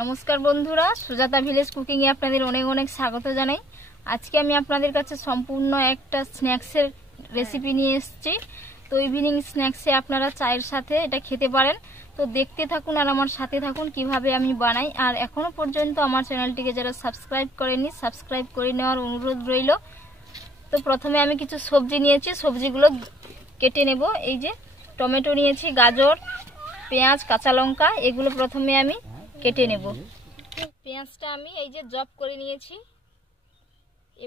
নমস্কার বন্ধুরা, Sujata village cooking এ আপনাদের অনেক অনেক স্বাগত জানাই। আজকে আমি আপনাদের কাছে সম্পূর্ণ একটা স্ন্যাক্সের রেসিপি নিয়ে এসেছি। তো ইভিনিং স্ন্যাক্সে আপনারা চায়ের সাথে এটা খেতে পারেন। তো দেখতে থাকুন আর আমার সাথে থাকুন কিভাবে আমি বানাই। আর এখনো পর্যন্ত আমার চ্যানেলটিকে যারা সাবস্ক্রাইব করেনি, সাবস্ক্রাইব করে নেওয়ার অনুরোধ রইল। তো প্রথমে আমি কিছু সবজি নিয়েছি, সবজিগুলো কেটে নেব। এই যে টমেটো নিয়েছি, গাজর, পেঁয়াজ, কাঁচা লঙ্কা, এগুলো প্রথমে আমি কেটে নেব। পেঁয়াজটা আমি এই যে জব করে নিয়েছি।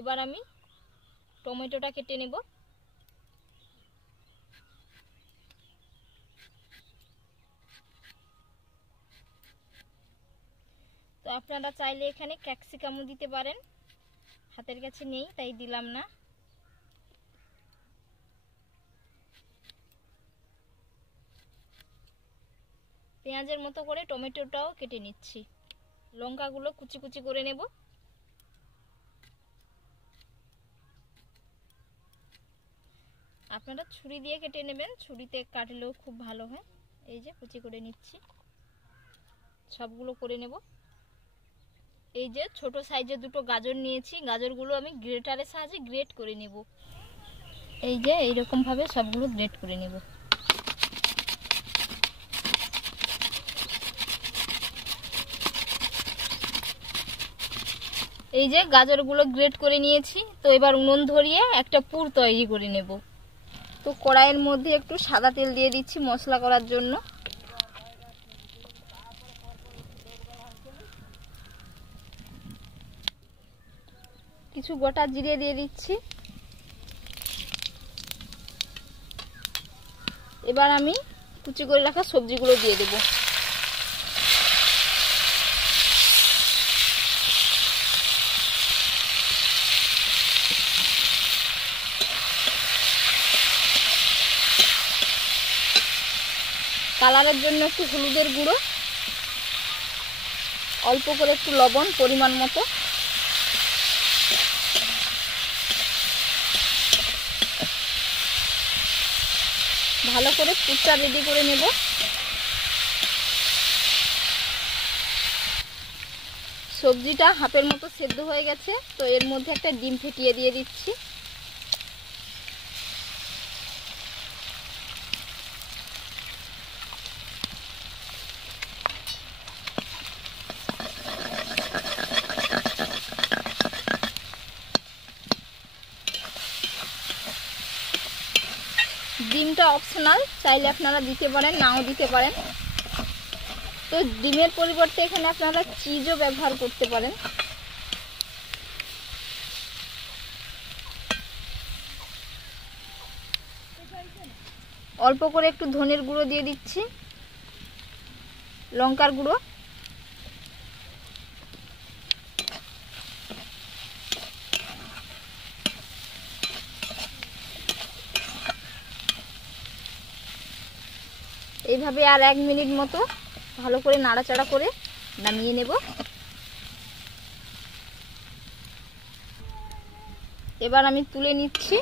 এবার আমি টমেটোটা কেটে নেব। তো আপনারা চাইলে এখানে ক্যাপসিকামও দিতে পারেন, হাতের কাছে নেই তাই দিলাম না। পেঁয়াজের মতো করে টমেটোটাও কেটে নিচ্ছি। লঙ্কাগুলো কুচি কুচি করে নেব। আপনারা ছুরি দিয়ে কেটে নেবেন, ছুরিতে কাটলেও খুব ভালো হয়। এই যে কুচি করে নিচ্ছি, সবগুলো করে নেব। এই যে ছোট সাইজের দুটো গাজর নিয়েছি, গাজরগুলো আমি গ্রেটারের সাহায্যে গ্রেট করে নেব। এই যে এইরকম ভাবে সবগুলো গ্রেট করে নেব। এই যে গাজরগুলো গ্রেট করে নিয়েছি। তো এবার উনুন ধরিয়ে একটা পুর তৈরি করে নেব। তো কড়াইয়ের মধ্যে একটু সাদা তেল দিয়ে দিচ্ছি মশলা করার জন্য। কিছু গোটা জিরে দিয়ে দিচ্ছি। এবার আমি কুচি করে রাখা সবজিগুলো দিয়ে দেব। কালারের জন্য একটু হলুদের গুঁড়ো, অল্প করে একটু লবণ পরিমাণ মতো, ভালো করে পুরটা রেডি করে নেব। সবজিটা হাফের মতো সেদ্ধ হয়ে গেছে। তো এর মধ্যে একটা ডিম ফেটিয়ে দিয়ে দিচ্ছি। ডিমটা অপশনাল, চাইলে আপনারা দিতে পারেন, নাও দিতে পারেন। তো ডিমের পরিবর্তে এখানে আপনারা চিজও ব্যবহার করতে পারেন। অল্প করে একটু ধনের গুঁড়ো দিয়ে দিচ্ছি, লঙ্কার গুঁড়ো, এইভাবে আর 1 মিনিট মতো ভালো করে নাড়াচাড়া করে নামিয়ে নেব। এবার আমি তুলে নিচ্ছি।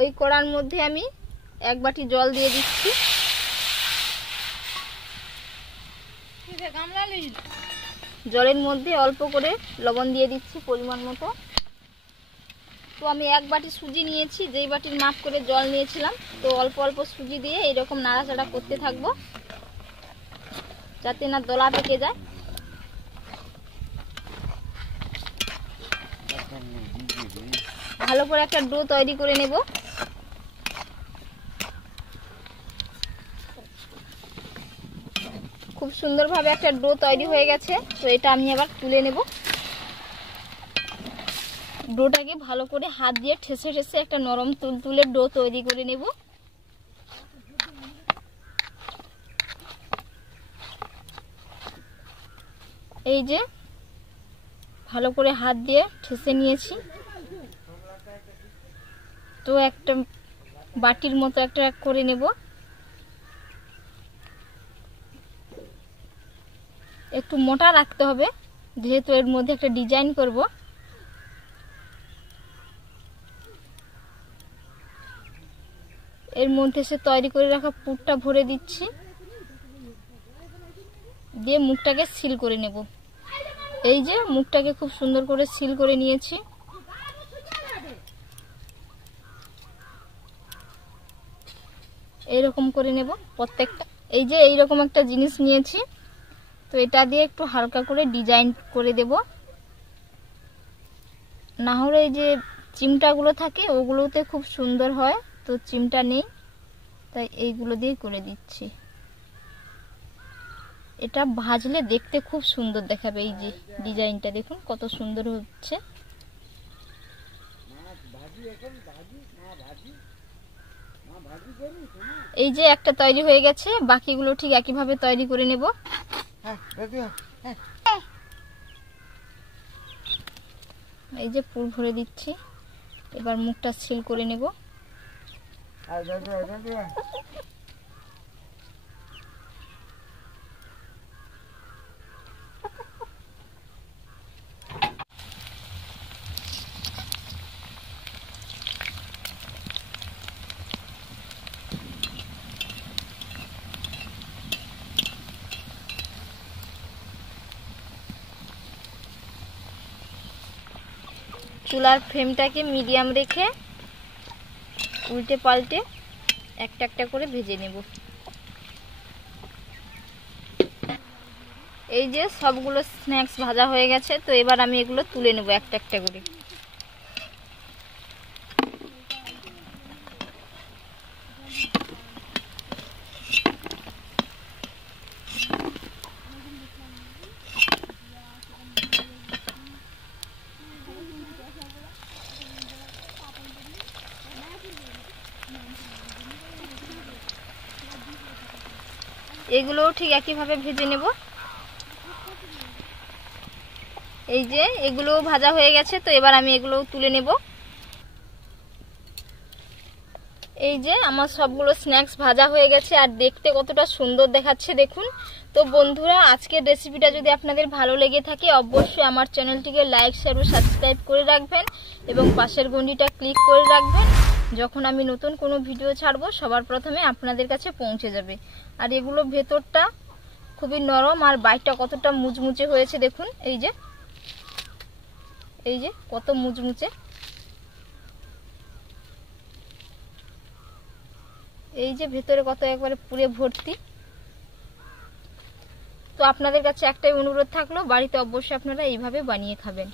ওই কড়ার মধ্যে আমি 1 বাটি জল দিয়ে দিচ্ছি। জলের মধ্যে অল্প করে লবণ দিয়ে দিচ্ছি পরিমাণ মতো। তো আমি 1 বাটি সুজি নিয়েছি, যেই বাটির মাপ করে জল নিয়েছিলাম। তো অল্প অল্প সুজি দিয়ে এরকম নাড়াচাড়া করতে থাকবো যাতে না দলা পেকে যায়। ভালো করে একটা ডো তৈরি করে নেব। খুব সুন্দরভাবে একটা ডো তৈরি হয়ে গেছে। তো এটা আমি আবার তুলে নেব। ডোটাকে ভালো করে হাত দিয়ে ঠেসে ঠেসে একটা নরম তুলতুলে ডো তৈরি করে নেব। এই যে ভালো করে হাত দিয়ে ঠেসে নিয়েছি। তো একটা বাটির মতো একটা করে নেব। একটু মোটা রাখতে হবে যেহেতু এর মধ্যে একটা ডিজাইন করব। এর মধ্যে সে তৈরি করে রাখা পুরটা ভরে দিচ্ছি, দিয়ে মুখটাকে সিল করে নেব। এই যে মুখটাকে খুব সুন্দর করে সিল করে নিয়েছি। এইরকম করে নেব প্রত্যেকটা। এই যে এইরকম একটা জিনিস নিয়েছি, তো এটা দিয়ে একটু হালকা করে ডিজাইন করে দেব, না হলে এই যে চিমটাগুলো থাকে ওগুলোতে খুব সুন্দর হয়, তো চিমটা নেই তাই এইগুলো দিয়ে করে দিচ্ছি। এটা ভাজলে দেখতে খুব সুন্দর দেখাবে। এই যে ডিজাইনটা দেখুন কত সুন্দর হচ্ছে। এই যে একটা তৈরি হয়ে গেছে, বাকিগুলো ঠিক একইভাবে তৈরি করে নেব। এই যে পুর ভরে দিচ্ছি, এবার মুখটা সিল করে নেব। চুলার ফ্লেমটাকে মিডিয়াম রেখে উল্টে পাল্টে একটা একটা করে ভেজে নেব। এই যে সবগুলো স্ন্যাক্স ভাজা হয়ে গেছে, তো এবার আমি এগুলো তুলে নেব একটা একটা করে। এগুলোও ঠিক একইভাবে ভেজে নেব। এই যে এগুলোও ভাজা হয়ে গেছে, তো এবার আমি এগুলোও তুলে নেব। এই যে আমার সবগুলো স্ন্যাক্স ভাজা হয়ে গেছে, আর দেখতে কতটা সুন্দর দেখাচ্ছে দেখুন। তো বন্ধুরা, আজকের রেসিপিটা যদি আপনাদের ভালো লেগে থাকে অবশ্যই আমার চ্যানেলটিকে লাইক, শেয়ার ও সাবস্ক্রাইব করে রাখবেন এবং পাশের ঘন্টিটা ক্লিক করে রাখবেন। যখন আমি নতুন কোনো ভিডিও ছাড়বো সবার প্রথমে আপনাদের কাছে পৌঁছে যাবে। আর এগুলো ভেতরটা খুবই নরম আর বাইরটা কতটা মুচমুচে হয়েছে দেখুন। এই যে কত মুচমুচে। এই যে ভেতরে কত একবারে পুরে ভর্তি। তো আপনাদের কাছে একটাই অনুরোধ থাকলো, বাড়িতে অবশ্যই আপনারা এইভাবে বানিয়ে খাবেন।